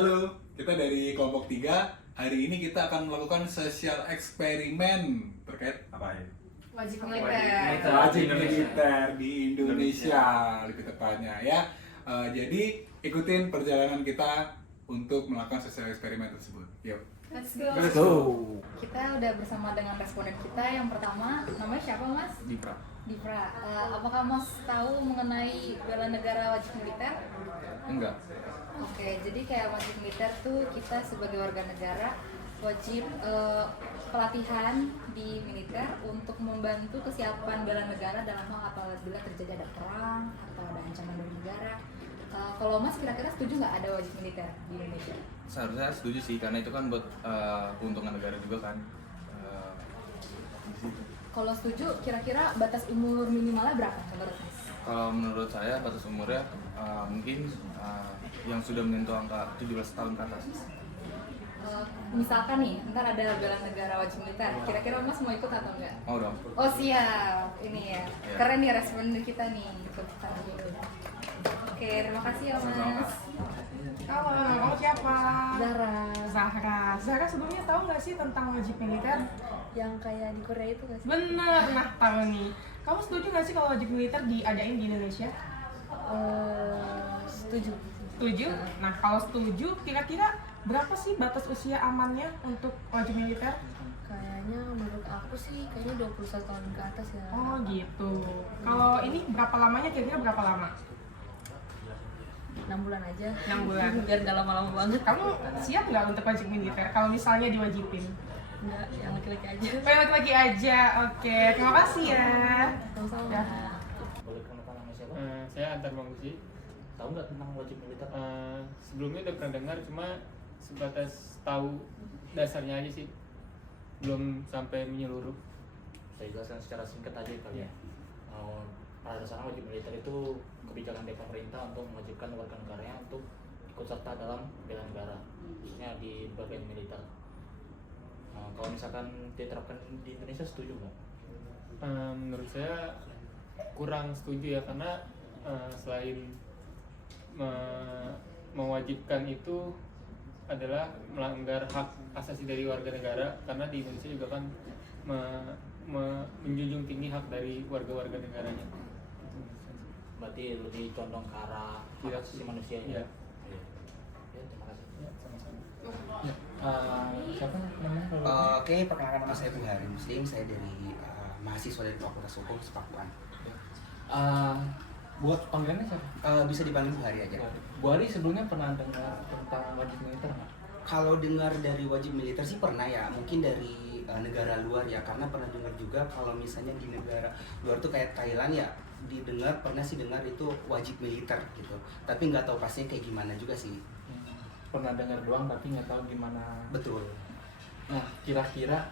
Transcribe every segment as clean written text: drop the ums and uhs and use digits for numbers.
Halo, kita dari kelompok 3. Hari ini kita akan melakukan sosial eksperimen terkait apa ya? Wajib militer. Wajib militer di Indonesia lebih tepatnya ya. Jadi ikutin perjalanan kita untuk melakukan sosial eksperimen tersebut. Yuk. Let's go. Let's go. Kita udah bersama dengan responden kita. Yang pertama, namanya siapa Mas? Dipra. Dipra. Apakah Mas tahu mengenai bela negara wajib militer? Enggak. Oke, jadi kayak wajib militer tuh kita sebagai warga negara wajib pelatihan di militer untuk membantu kesiapan bela negara dalam hal apabila terjadi ada perang atau ada ancaman dari negara. Kalau Mas kira-kira setuju nggak ada wajib militer di Indonesia? Seharusnya setuju sih, karena itu kan buat keuntungan negara juga kan. Di situ. Kalau setuju, kira-kira batas umur minimalnya berapa menurut Mas? Kalau menurut saya batas umurnya mungkin yang sudah menyentuh angka 17 tahun ke atas. Misalkan nih, ntar ada bela negara wajib militer, kira-kira Mas mau ikut atau enggak? Mau dong. Oh siap, ini ya. Iya. Keren nih responden kita nih, ikut kita dulu. Oke, terima kasih ya Sama-sama, Mas. Halo, kamu siapa? Zahra. Zahra sebelumnya tahu nggak sih tentang wajib militer? Yang kayak di Korea itu nggak sih? Bener, nah tahu nih. Kamu setuju nggak sih kalau wajib militer diadain di Indonesia? Setuju. Setuju? Nah kalau setuju, kira-kira berapa sih batas usia amannya untuk wajib militer? Kayaknya menurut aku sih kayaknya 21 tahun ke atas ya. Oh gitu. Kalau ini berapa lamanya? Kira-kira berapa lama? 6 bulan aja. 6 bulan. Biar nggak lama-lama banget. Kamu siap nggak untuk wajib militer? Kalau misalnya diwajibin? Enggak, yang laki-laki aja. Pengen laki-laki aja. Oke, terima kasih ya. Sama-sama. Ya. Boleh kenalkan nama siapa? Saya Antar Manggusi. Tahu nggak tentang wajib militer? Sebelumnya udah pernah dengar, cuma sebatas tahu dasarnya aja sih, belum sampai menyeluruh. Saya jelaskan secara singkat aja kali ya. Pada dasarnya wajib militer itu kebijakan dari pemerintah untuk mewajibkan warga negaranya untuk ikut serta dalam bela negara, khususnya di bagian militer. Kalau misalkan diterapkan di Indonesia, setuju nggak? Menurut saya kurang setuju ya, karena selain mewajibkan itu adalah melanggar hak asasi dari warga negara, karena di Indonesia juga kan menjunjung tinggi hak dari warga-warga negaranya. Berarti lebih condong ke arah hak Iya. asasi manusia Iya. ya? Ya, terima kasih. Ya, sama-sama. Siapa namanya? Oke, perkenalkan nama saya Buhari Muslim, saya dari mahasiswa dari Fakultas Hukum Sepakuan. Buat panggilannya siapa? Bisa dipanggil Buhari aja. Bu Ari sebelumnya pernah dengar tentang wajib militer nggak? Kalau dengar dari wajib militer sih pernah ya, mungkin dari negara luar ya, karena pernah dengar juga kalau misalnya di negara luar tuh kayak Thailand ya, pernah sih dengar itu wajib militer gitu. Tapi nggak tahu pastinya kayak gimana juga sih. Pernah dengar doang tapi nggak tahu gimana. Betul. Nah, kira-kira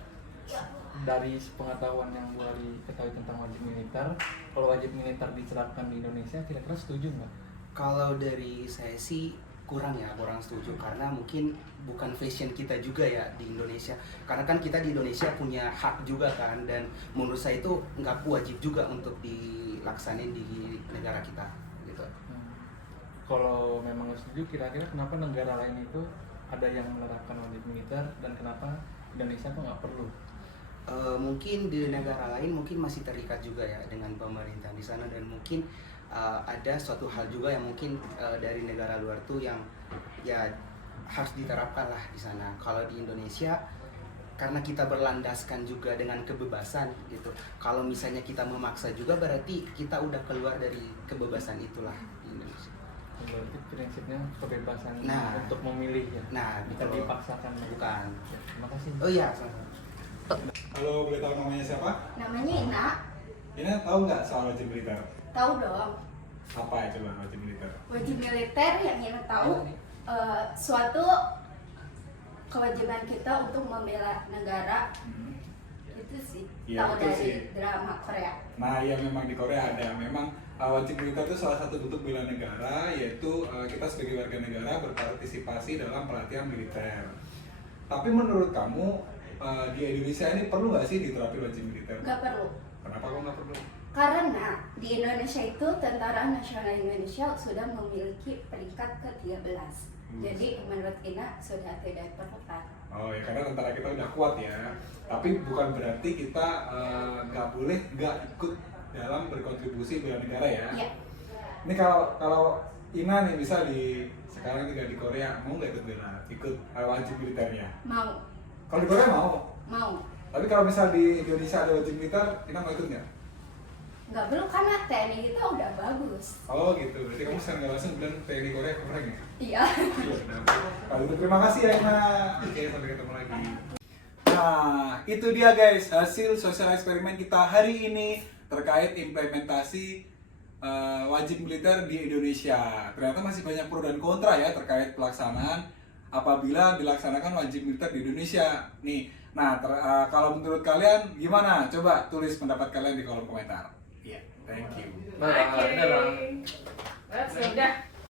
dari pengetahuan yang Bu Ari ketahui tentang wajib militer, kalau wajib militer diterapkan di Indonesia, kira-kira setuju nggak? Kalau dari saya sih kurang setuju, karena mungkin bukan fashion kita juga ya di Indonesia, karena kan kita di Indonesia punya hak juga kan, dan menurut saya itu nggak wajib juga untuk dilaksanain di negara kita gitu. Kalau memang nggak setuju, kira-kira kenapa negara lain itu ada yang menerapkan wajib militer dan kenapa Indonesia kok nggak perlu? Mungkin di negara lain mungkin masih terikat juga ya dengan pemerintah di sana, dan mungkin ada suatu hal juga yang mungkin dari negara luar tuh yang ya harus diterapkan lah di sana. Kalau di Indonesia karena kita berlandaskan juga dengan kebebasan gitu. Kalau misalnya kita memaksa juga berarti kita udah keluar dari kebebasan itulah di Indonesia. Berarti prinsipnya kebebasan Nah. untuk memilih ya. Nah, Bukan betul. dipaksakan. Bukan. Ya, terima kasih. Oh iya, sama-sama. Halo, boleh tahu namanya siapa? Namanya Ina. Ina tahu nggak soal wajib militer? Tahu dong. Apa ya coba wajib militer? Wajib militer yang Ina tahu suatu kewajiban kita untuk membela negara. Itu sih Iya, tahu betul dari sih. drama Korea. Nah, ya memang di Korea ada. Memang wajib militer itu salah satu bentuk bela negara, yaitu kita sebagai warga negara berpartisipasi dalam pelatihan militer. Tapi menurut kamu di Indonesia ini perlu nggak sih diterapin wajib militer? Nggak perlu. Kenapa kok nggak perlu? Karena di Indonesia itu Tentara Nasional Indonesia sudah memiliki peringkat ke-13 Jadi menurut Ina sudah tidak perlu. Oh ya, karena tentara kita udah kuat ya. Tapi bukan berarti kita nggak boleh nggak ikut dalam berkontribusi bela negara ya. Iya. Ini kalau Ina nih bisa sekarang tinggal di Korea, mau nggak ikut wajib militernya? Mau. Kalau di Korea mau. Mau. Tapi kalau misal di Indonesia ada wajib militer, Ina mau ikut nggak? Nggak perlu karena TNI kita udah bagus. Oh gitu, berarti kamu sekarang nggak langsung bilang TNI Korea keren ya? Iya. Iya benar. Kalau gitu terima kasih ya Ina. Oke, sampai ketemu lagi. Nah, itu dia guys hasil sosial eksperimen kita hari ini terkait implementasi wajib militer di Indonesia. Ternyata masih banyak pro dan kontra ya terkait pelaksanaan apabila dilaksanakan wajib militer di Indonesia. Nih, nah kalau menurut kalian gimana? Coba tulis pendapat kalian di kolom komentar. Iya, thank you. Bye. Sudah.